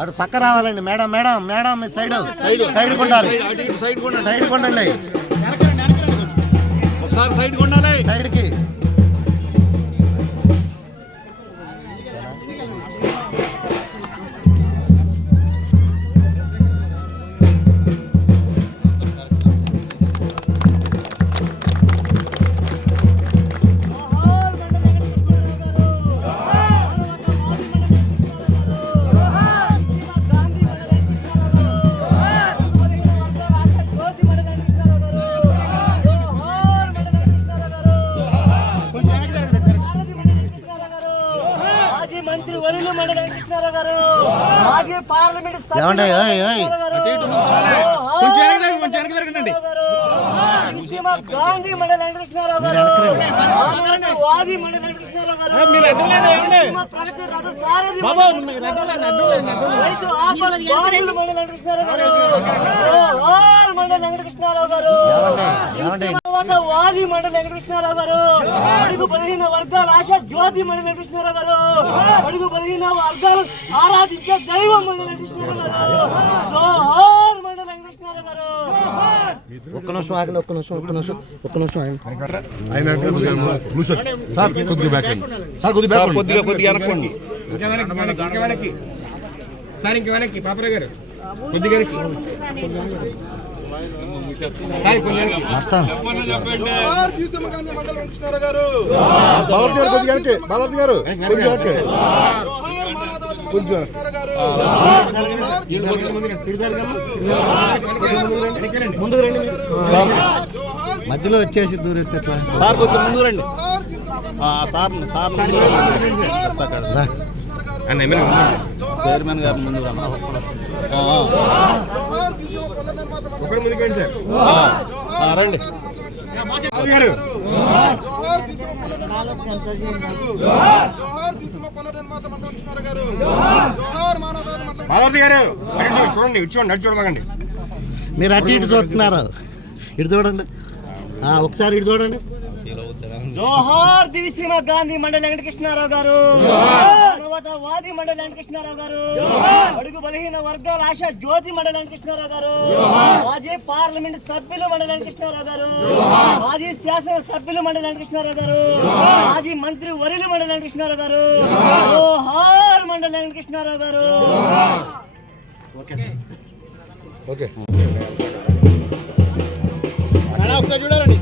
అటు పక్క రావాలండి. మేడం మేడం మేడం సైడ్ కొండాలి. సైడ్ కొండండి. ఒకసారి సైడ్ కొండాలి. సైడ్కి మంత్రి వరులు మండలి వెంకటేశ్వరరావు గారు, మాజీ పార్లమెంట్ గాంధీ మండలి వెంకటేశ్వరరావు గారు, వాది మండలి వెంకటేశ్వరరావు గారు, ప్రగతి రథ సారథి రైతు ఆపద బాధితులు మండలి వెంకటేశ్వరరావు గారు, మండలి వెంకటేశ్వరరావు గారు, వాది మండలి వెంకటేశ్వరరావు గారు, అడుగు బలహీన వర్గాల ఆశ జ్యోతి మండలి వెంకటేశ్వరరావు గారు, అడుగు బలహీన వర్గాలు ఆరాధించే దైవం మండలి వెంకటేశ్వరరావు గారు, జోహార్ మండలి వెంకటేశ్వరరావు గారు. ఒక్క నిమిషం ఆగండి. ఒక్క నిమిషం ఆగండి. కొద్దిగా అనుకోండి. మధ్యలో వచ్చేసి దూరెత్తే సార్ కొంచెం ముందు రండి. చైర్మన్ గారు ముందు రండి. మాధవరెడ్డి గారు చూడండి, ఇటు చూడమాకండి. మీరు అటు ఇటు చూస్తున్నారు. ఇటు చూడండి. ఒకసారి ఇటు చూడండి. జోహార్ దివిసీమ గాంధీ మండలి వెంకటకృష్ణారావు గారు, వాది మండలి వెంకటకృష్ణారావు గారు, అడుగు బలహీన వర్గాల ఆశ జ్యోతి మండలి వెంకటకృష్ణారావు గారు, మాజీ పార్లమెంట్ సభ్యులు మండలి వెంకటకృష్ణారావు గారు, మాజీ శాసన సభ్యులు మండలి వెంకటకృష్ణారావు గారు, మాజీ మంత్రి వరులు మండలి వెంకటకృష్ణారావు గారు, జోహార్ మండలి వెంకటకృష్ణారావు గారు. ఒకసారి చూడాలండి.